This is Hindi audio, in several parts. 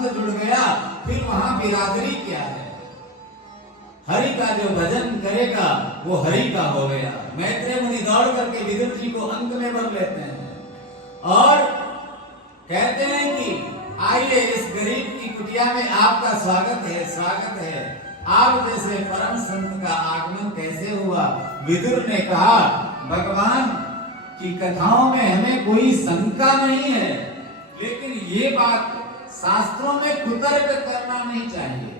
संबंध जुड़ गया, फिर वहां बिरादरी क्या है? हरि का जो भजन करेगा वो हरि का हो गया। मैत्रेय मुनि दौड़ करके विदुर जी को अंक में भर लेते हैं और कहते हैं कि आइए इस गरीब की कुटिया में आपका स्वागत है, स्वागत है। आप जैसे परम संत का आगमन कैसे हुआ? विदुर ने कहा, भगवान की कथाओं में हमें कोई शंका नहीं है, लेकिन ये बात शास्त्रों में कुतर्क करना नहीं चाहिए,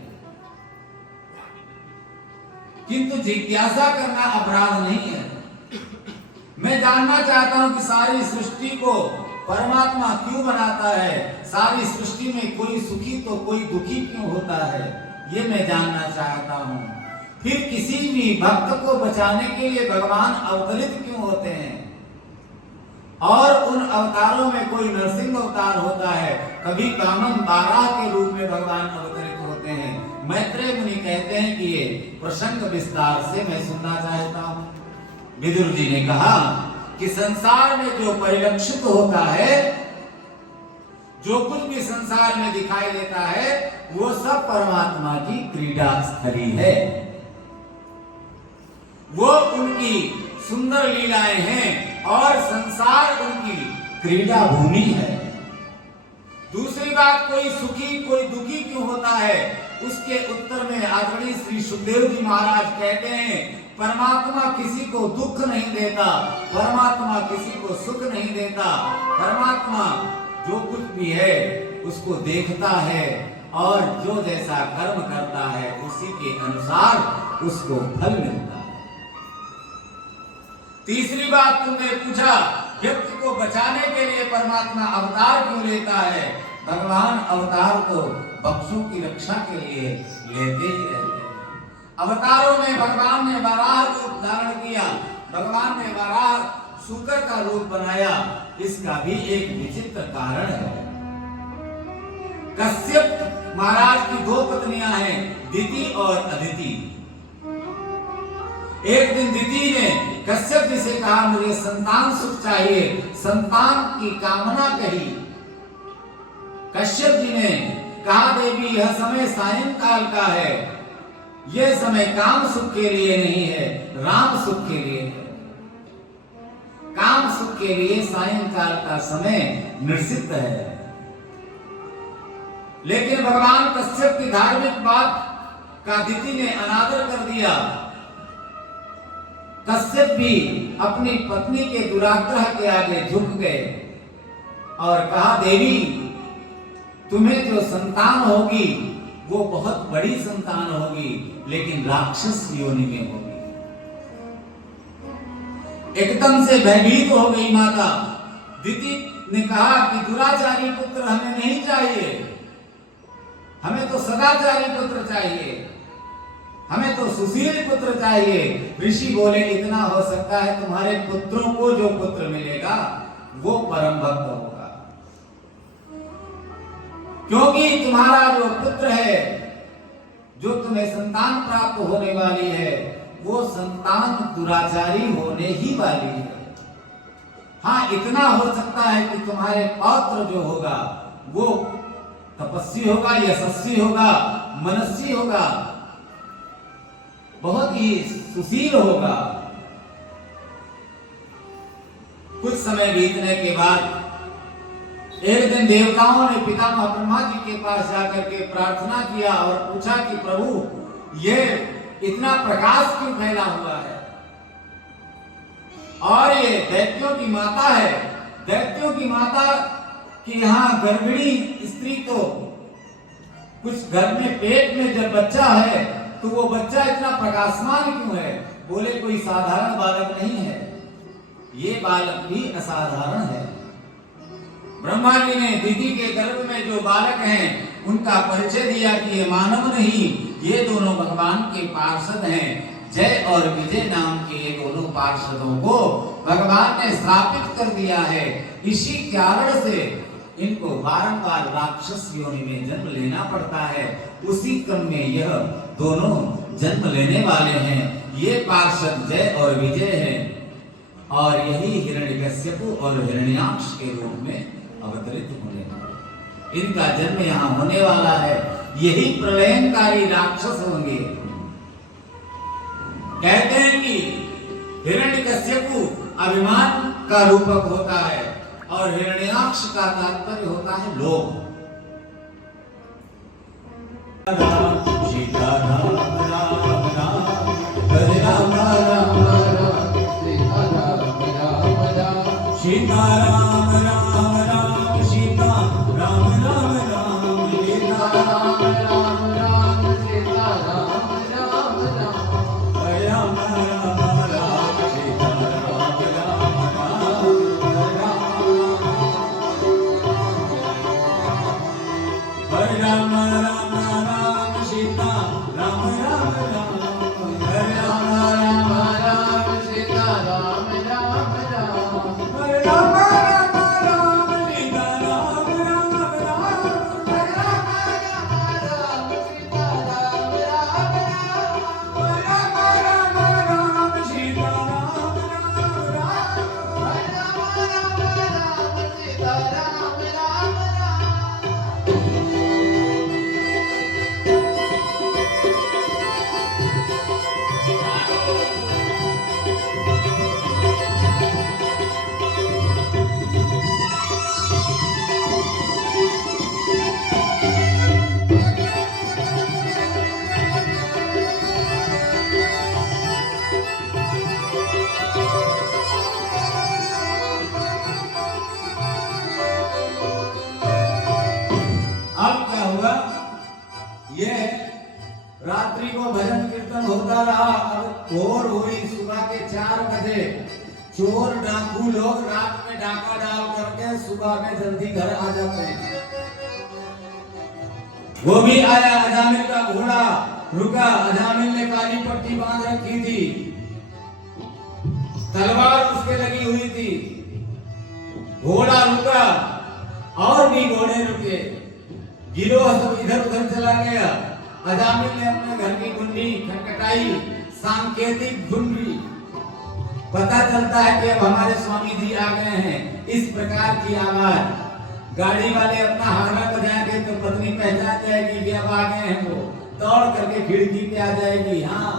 किंतु जिज्ञासा करना अपराध नहीं है। मैं जानना चाहता हूं कि सारी सृष्टि को परमात्मा क्यों बनाता है? सारी सृष्टि में कोई सुखी तो कोई दुखी क्यों होता है? ये मैं जानना चाहता हूं। फिर किसी भी भक्त को बचाने के लिए भगवान अवतरित क्यों होते हैं? और उन अवतारों में कोई नरसिंह अवतार होता है, कभी कामन बाराह के रूप में भगवान अवतरित होते हैं। मैत्रेय मुनि कहते हैं कि ये प्रसंग विस्तार से मैं सुनना चाहता हूं। विदुर जी ने कहा कि संसार में जो परिलक्षित होता है, जो कुछ भी संसार में दिखाई देता है, वो सब परमात्मा की क्रीड़ा स्थली है। वो उनकी सुंदर लीलाएं हैं और संसार उनकी क्रीड़ा भूमि है। दूसरी बात, कोई सुखी कोई दुखी क्यों होता है? उसके उत्तर में आदरणीय श्री सुखदेव जी महाराज कहते हैं, परमात्मा किसी को दुख नहीं देता, परमात्मा किसी को सुख नहीं देता। परमात्मा जो कुछ भी है उसको देखता है और जो जैसा कर्म करता है उसी के अनुसार उसको फल मिलता है। तीसरी बात, तुमने पूछा व्यक्ति को बचाने के लिए परमात्मा अवतार क्यों लेता है? भगवान अवतार तो बख्शों की रक्षा के लिए लेते ही रहते हैं। अवतारों में भगवान ने वराह रूप धारण किया, भगवान ने वराह शूकर का रूप बनाया। इसका भी एक विचित्र कारण है। कश्यप महाराज की दो पत्नियां हैं, दिति और अदिति। एक दिन दिति ने कश्यप जी से कहा, मुझे संतान सुख चाहिए, संतान की कामना कही। कश्यप जी ने कहा, देवी यह समय सायंकाल का है, यह समय काम सुख के लिए नहीं है, राम सुख के लिए है। काम सुख के लिए सायंकाल का समय निश्चित है। लेकिन भगवान कश्यप की धार्मिक बात का दिति ने अनादर कर दिया। कश्यप भी अपनी पत्नी के दुराग्रह के आगे झुक गए और कहा, देवी तुम्हें जो संतान होगी वो बहुत बड़ी संतान होगी, लेकिन राक्षस योनि में होगी। एकदम से भयभीत हो गई माता। दिति ने कहा कि दुराचारी पुत्र हमें नहीं चाहिए, हमें तो सदाचारी पुत्र चाहिए, हमें तो सुशील पुत्र चाहिए। ऋषि बोले, इतना हो सकता है तुम्हारे पुत्रों को जो पुत्र मिलेगा वो परम भक्त होगा, क्योंकि तुम्हारा जो पुत्र है, जो तुम्हें संतान प्राप्त होने वाली है, वो संतान दुराचारी होने ही वाली है। हाँ, इतना हो सकता है कि तुम्हारे पौत्र जो होगा वो तपस्वी होगा, यशस्वी होगा, मनस्वी होगा, बहुत ही सुशील होगा। कुछ समय बीतने के बाद एक दिन देवताओं ने पितामह ब्रह्मा जी के पास जाकर के प्रार्थना किया और पूछा कि प्रभु, ये इतना प्रकाश क्यों फैला हुआ है? और ये दैत्यों की माता है, दैत्यों की माता कि यहाँ गर्भिणी स्त्री तो कुछ घर में पेट में जब बच्चा है तो वो बच्चा इतना प्रकाशमान क्यों है? बोले, कोई साधारण बालक नहीं है, ये बालक भी असाधारण है। ब्रह्मा जी ने दिति के गर्भ में जो बालक हैं उनका परिचय दिया कि ये मानव नहीं, ये दोनों भगवान के पार्षद हैं। जय और विजय नाम के ये दोनों पार्षदों को भगवान ने स्थापित कर दिया है। इसी कारण से इनको बारंबार राक्षस योनि में जन्म लेना पड़ता है। उसी क्रम में यह दोनों जन्म लेने वाले हैं। ये पार्षद जय और विजय हैं और यही हिरण्यकश्यप और हिरण्याक्ष के रूप में अवतरित होने वाले। इनका जन्म यहाँ होने वाला है, यही प्रलयंकारी राक्षस होंगे। कहते हैं कि हिरण्यकश्यपु अभिमान का रूपक होता है और हिरण्याक्ष का तात्पर्य होता है लोभ। सीता राम राम राम हरे राम राम राम सीता राम राम राम सीता राम राम राम सीता राम राम राम सीता राम राम राम सीता राम राम राम हरे राम राम राम सीता राम राम राम हरे राम राम राम सीता राम राम राम हरे राम राम राम सीता राम राम राम हरे राम राम राम सीता राम राम राम हरे राम राम राम सीता राम राम राम हरे राम राम राम सीता राम राम राम हरे राम राम राम सीता राम राम अब क्या हुआ? ये रात्रि को भजन कीर्तन होता रहा। अब भोर हुई, सुबह के 4 बजे चोर डाकू लोग रात में डाका डाल करके सुबह में जल्दी घर आ जाते हैं। वो भी आया, अजामिल का घोड़ा रुका। अजामिल ने काली पट्टी बांध रखी थी, तलवार उसके लगी हुई थी। घोड़ा रुका और भी घोड़े रुके, गिरोह सब इधर उधर चला गया। अजामिल ने अपने घर की कुंडी खटखटाई, सांकेतिक कुंडी। पता चलता है कि अब हमारे स्वामी जी आ गए हैं। इस प्रकार की आवाज। गाड़ी वाले अपना हारा बजाएंगे तो पत्नी पहचान जाएगी कि अब आ गए हैं। वो दौड़ करके खिड़की पे आ जाएगी, हाँ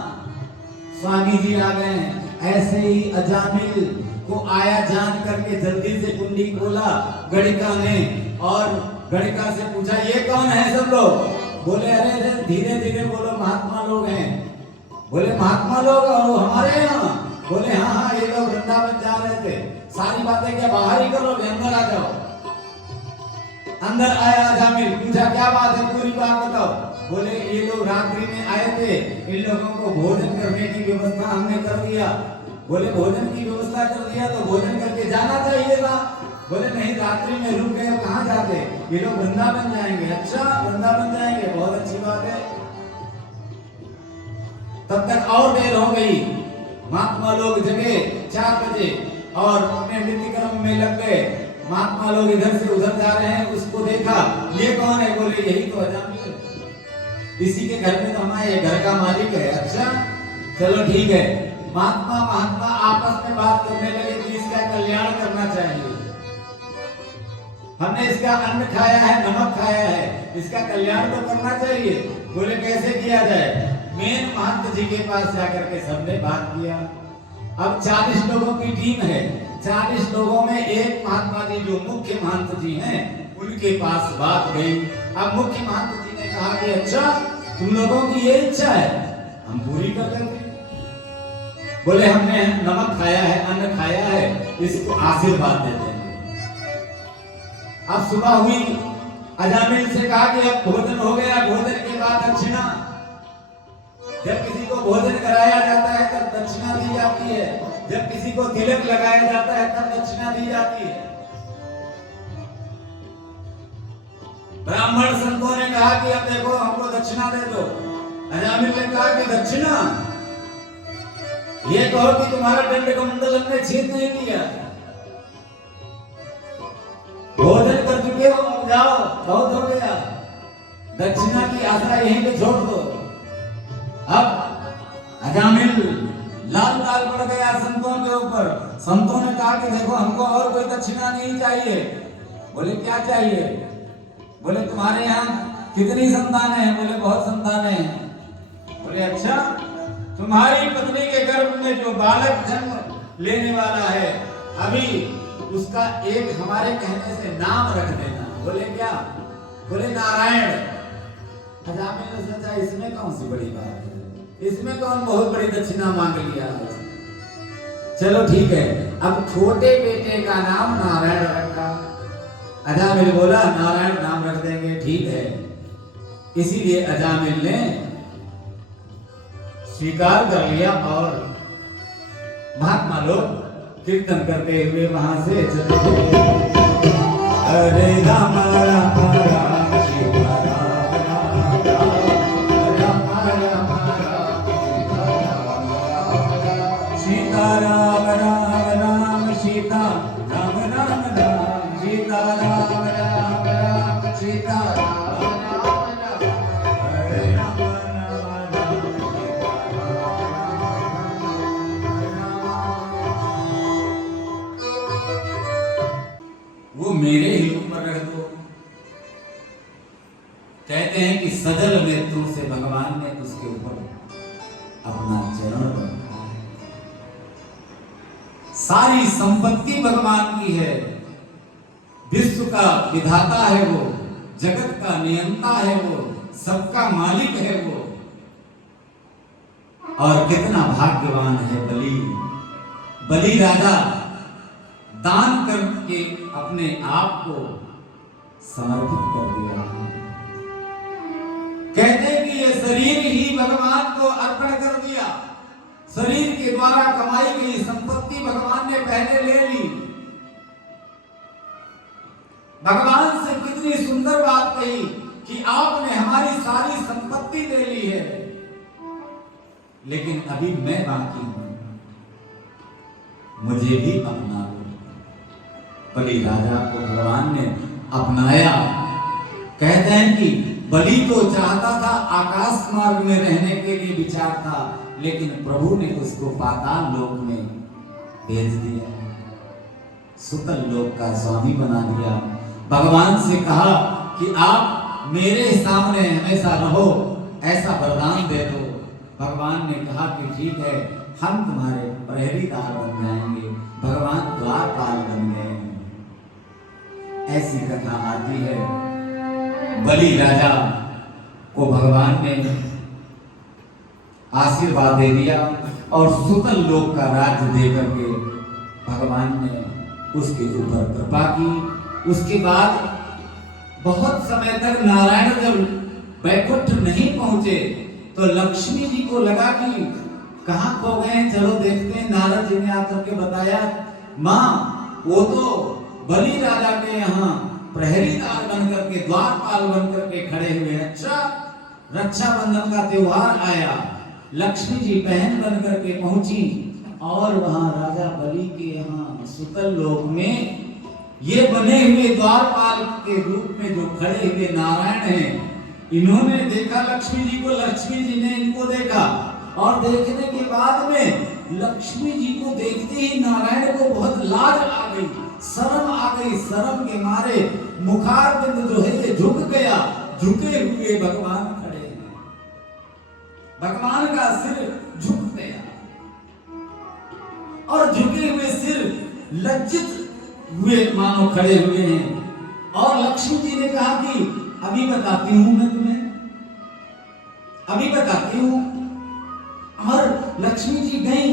स्वामी जी आ गए हैं। ऐसे ही अजामिल को आया जान करके जल्दी से कुंडी खोला गणिका ने और गणिका से पूछा, ये कौन है सब लोग? बोले अरे अरे धीरे धीरे बोलो, महात्मा लोग हैं। बोले महात्मा लोग और हमारे यहाँ? बोले हाँ हाँ, ये लोग वृंदावन जा रहे थे। सारी बातें क्या बाहर ही करोगे, अंदर आ जाओ। अंदर आया अजामिल, पूछा क्या बात है, पूरी बात बताओ। बोले ये लोग रात्रि में आए थे, इन लोगों को भोजन करने की व्यवस्था हमने कर दिया। बोले भोजन की व्यवस्था कर दिया तो भोजन करके जाना चाहिए था। बोले नहीं, रात्रि में रुक गए, कहाँ जाते? ये लोग वृंदावन जाएंगे। अच्छा वृंदावन जाएंगे, बहुत अच्छी बात है। तब तक और देर हो गई। महात्मा लोग जगे 4 बजे और अपने नित्य कर्म में लग गए। महात्मा लोग इधर से उधर जा रहे हैं, उसको देखा, ये कौन है? बोले यही तो अजामिल है, इसी के घर में तो हमारे घर का मालिक है। अच्छा चलो ठीक है। महात्मा आपस में बात करने लगे कि इसका कल्याण करना चाहिए। हमने इसका अन्न खाया है, नमक खाया है, इसका कल्याण तो करना चाहिए। बोले कैसे किया जाए? मेन महंत जी के पास जाकर के सबने बात किया। अब 40 लोगों की टीम है। 40 लोगों में एक महात्मा जी जो मुख्य महंत जी हैं, उनके पास बात गई। अब मुख्य महंत जी ने कहा कि अच्छा तुम लोगों की ये इच्छा है, हम पूरी कर देंगे। बोले हमने नमक खाया है, अन्न खाया है, इसको आशीर्वाद दे देंगे। अब सुबह हुई, अजामिल से कहा कि अब भोजन हो गया, भोजन के बाद दक्षिणा। जब किसी को भोजन कराया जाता है तब दक्षिणा दी जाती है। जब किसी को तिलक लगाया जाता है तब दक्षिणा दी जाती है। ब्राह्मण संतों ने कहा कि अब देखो हमको दक्षिणा दे दो। अजामिल ने कहा कि दक्षिणा? ये कहो कि तुम्हारा दंड कमंडल हमने छेद नहीं किया, भोजन कर चुके हो, अब जाओ, बहुत हो गया, दक्षिणा की आशा यहीं पे छोड़ दो। अब अजामिल लाल लाल पड़ गया संतों के ऊपर। संतों ने कहा कि देखो हमको और कोई दक्षिणा नहीं चाहिए। बोले क्या चाहिए? बोले तुम्हारे यहाँ कितनी संतानें हैं? बोले बहुत संतानें हैं। बोले अच्छा, तुम्हारी पत्नी के गर्भ में जो बालक जन्म लेने वाला है अभी उसका एक हमारे कहने से नाम रख देना। बोले क्या? बोले नारायण। अजामिल ने सोचा इसमें कौन सी बड़ी बात है, इसमें कौन बहुत बड़ी दक्षिणा मांग लिया है। चलो ठीक है, अब छोटे बेटे का नाम नारायण रखा। अजामिल बोला नारायण नाम रख देंगे, ठीक है। इसीलिए अजामिल ने स्वीकार कर लिया और महात्मा लोग कीर्तन करते हुए वहां से चले गए। हरे राम राम राम सीता राम राम राम सीता राम राम सीता राम राम राम सीता राम राम राम सीता राम राम हरे राम राम वो मेरे ही ऊपर रख दो। कहते हैं कि सजल मृत्यु से भगवान ने उसके ऊपर अपना चरण रखा है। सारी संपत्ति भगवान की है, विश्व का विधाता है वो, जगत का नियंता है वो, सबका मालिक है वो। और कितना भाग्यवान है बलि। बलि राजा दान करके अपने आप को समर्पित कर दिया। कहते हैं कि ये शरीर ही भगवान को अर्पण कर दिया। शरीर के द्वारा कमाई गई संपत्ति भगवान ने पहले ले ली। भगवान से कितनी सुंदर बात कही कि आपने हमारी सारी संपत्ति ले ली है, लेकिन अभी मैं बाकी हूं, मुझे भी अपना लो। बलि राजा को भगवान ने अपनाया। कहते हैं कि बलि तो चाहता था आकाश मार्ग में रहने के लिए विचार था, लेकिन प्रभु ने उसको पाताल लोक में भेज दिया, सुतल लोक का स्वामी बना दिया। भगवान से कहा कि आप मेरे सामने हमेशा रहो, ऐसा वरदान दे दो। भगवान ने कहा कि ठीक है, हम तुम्हारे प्रहरीदार बन जाएंगे। भगवान द्वारपाल बन गए। ऐसी कथा आती है। बलि राजा को भगवान ने आशीर्वाद दे दिया और सुतल लोक का राज्य दे करके भगवान ने उसके ऊपर कृपा की। उसके बाद बहुत समय तक नारायण जब बैकुंठ नहीं पहुंचे तो लक्ष्मी जी को लगा कि कहां खो गए, चलो देखते हैं। नारद जी ने आकर के बताया, माँ वो तो बलि राजा के यहाँ प्रहरीदार बनकर के, द्वारपाल बनकर के खड़े हुए। अच्छा, रक्षाबंधन का त्योहार आया, लक्ष्मी जी बहन बनकर के पहुंची और वहां राजा बलि के यहाँ सुतल लोक में ये बने हुए द्वारपाल के रूप में जो खड़े हुए नारायण हैं, इन्होंने देखा लक्ष्मी जी को, लक्ष्मी जी ने इनको देखा और देखने के बाद में लक्ष्मी जी को देखते ही नारायण को बहुत लाज आ गई, शर्म आ गई। शर्म के मारे मुखार बिंद जो है ये झुक गया। झुके हुए भगवान खड़े हैं, भगवान का सिर झुक गया और झुके हुए सिर लज्जित हुए मानो खड़े हुए हैं। और लक्ष्मी जी ने कहा कि अभी बताती हूं मैं तुम्हें, अभी बताती हूं। और लक्ष्मी जी गई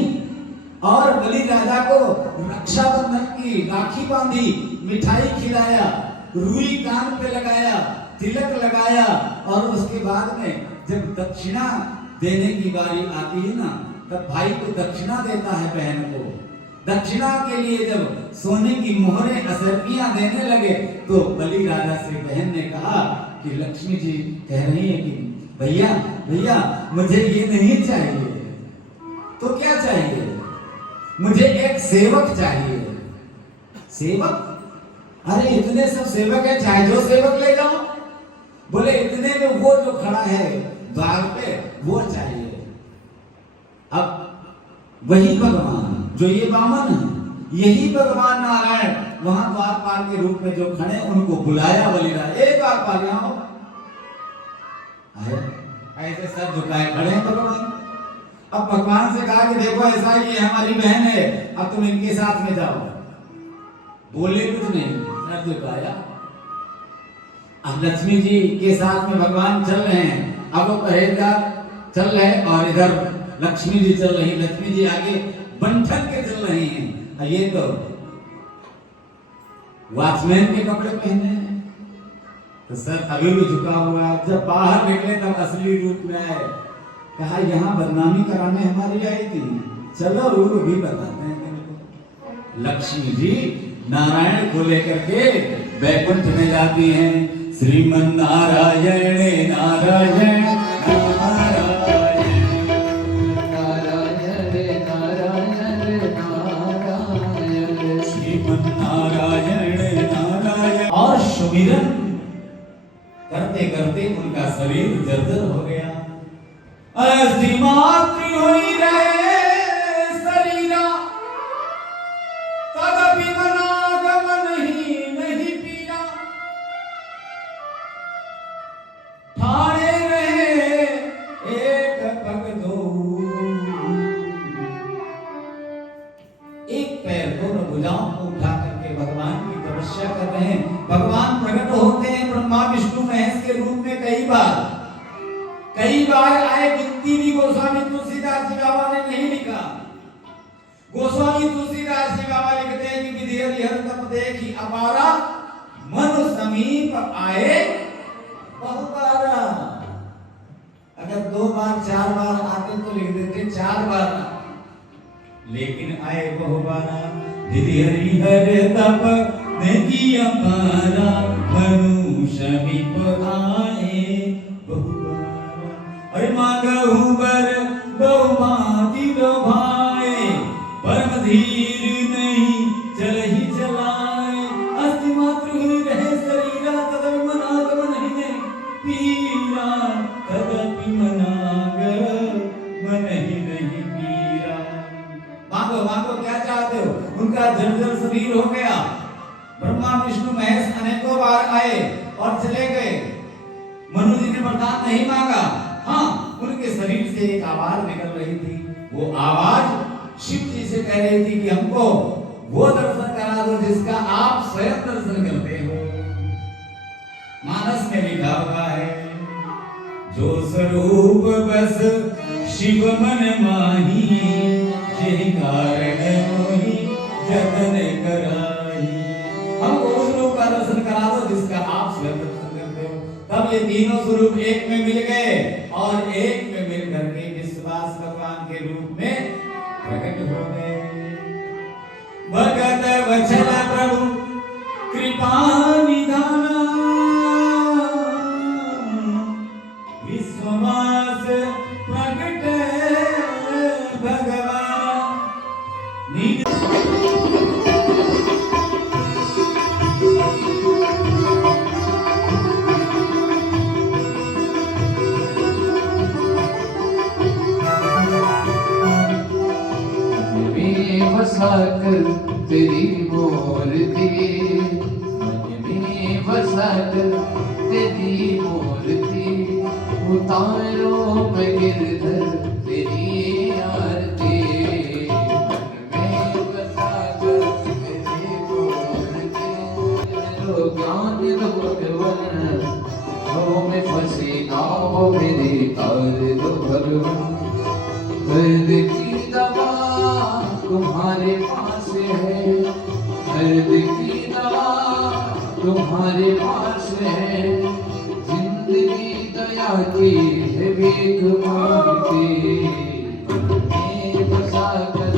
और बलि राजा को रक्षाबंधन की राखी बांधी, मिठाई खिलाया, रुई कान पे लगाया, तिलक लगाया। और उसके बाद में जब दक्षिणा देने की बारी आती है ना, तब भाई को दक्षिणा देता है बहन को। दक्षिणा के लिए जब सोने की मोहरें असरपियां देने लगे तो बलि राजा से बहन ने कहा कि लक्ष्मी जी कह रही है कि भैया भैया मुझे ये नहीं चाहिए, तो क्या चाहिए? मुझे एक सेवक चाहिए। सेवक? अरे इतने सब सेवक है, चाहे जो सेवक ले जाओ। बोले इतने में वो जो खड़ा है द्वार पे वो चाहिए। अब वही भगवान जो ये वामन है, यही भगवान नारायण वहां द्वारपाल के रूप में जो खड़े उनको बुलाया बलिराज, ए द्वारपाल यहाँ हो। आए ऐसे सर झुकाए खड़े हैं भगवान। अब भगवान से कहा कि देखो ऐसा ही है, हमारी बहन है, अब तुम इनके साथ में जाओ। बोले कुछ नहीं, सर झुकाया। अब लक्ष्मी जी के साथ में भगवान चल रहे हैं, अब वो परहेजगार चल रहे और इधर लक्ष्मी जी चल रही। लक्ष्मी जी आगे बंठन के चल रही हैं, ये तो वॉचमैन के कपड़े पहने हैं, तो सर अभी भी झुका हुआ। जब बाहर निकले तब असली रूप में आए, कहा यहाँ बदनामी कराने हमारी आई थी, चलो रूप भी बताते हैं तुमको। लक्ष्मी जी नारायण को लेकर के बैकुंठ में जाती हैं। श्रीमन नारायण नारायण और सुमिरन करते करते उनका शरीर जर्जर हो गया। अस्थि मात्र होई रहे शरीरा, तदपि मनागम नहीं पीरा। ठाणे रहे एक पग दो, एक पैर दोनों भुजाओं को उठा करके भगवान की तपस्या कर रहे हैं। भगवान प्रकट होते हैं ब्रह्मा विष्णु महेश के रूप में कई बार आए। गिनती भी गोस्वामी तुलसीदास जी बाबा ने नहीं लिखा। गोस्वामी तुलसीदास जी बाबा लिखते हैं कि विधि हरिहर तप देखी अपारा, मन समीप आए बहुबारा। अगर 2 बार 4 बार आते तो लिख देते 4 बार, लेकिन आए बहुबारा। विधि हरिहर तप देखी अपारा, मनु समीप आए बहुबारा। अरे मांगहु बर बहुभांति लोभाए, परम धीर नहीं चलहि चलाए। अस्थि मात्र हुई रहे शरीरा, तदपि मनागम नहीं पीरा। तदपि मनागम नहीं पीरा। मांगो मांगो, क्या चाहते हो? उनका जर्जर शरीर हो गया। ब्रह्मा विष्णु महेश अनेकों बार आए और चले गए। मनु जी ने वरदान नहीं मांगा। हाँ, उनके शरीर से एक आवाज निकल रही थी। वो आवाज शिव जी से कह रही थी कि हमको वो दर्शन करा दो जिसका आप स्वयं दर्शन करते हो। मानस में लिखा हुआ है, जो स्वरूप बस शिव मन माही, यही कारण मोहि जतन कराई। हमको उस रूप का दर्शन करा दो जिसका आप स्वयं दर्शन करते हो। तब ये तीनों स्वरूप एक में मिल गए और एक में मिल करके विश्वास भगवान के रूप में प्रकट हो गए। भगत वचन प्रभु कृपा निधाना, विश्ववास प्रकट भगवान। बसाकर तेरी मूर्ति, मन में बसाकर तेरी मूर्ति, उतारो मैं गिरधर तेरी आरती। मन में बसाकर तेरी मूर्ति, लो ज्ञान लो भगवान, हो में फंसी ना हो मेरी तार दो भगवान। दर्द की दवा तुम्हारे पास है, दर्द की दवा तुम्हारे पास है। जिंदगी दया की है भीख मांगती, में बसा कर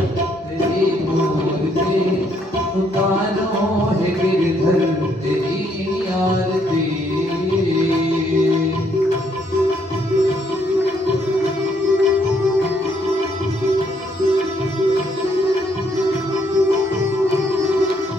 तेरी मूर्ति, उतार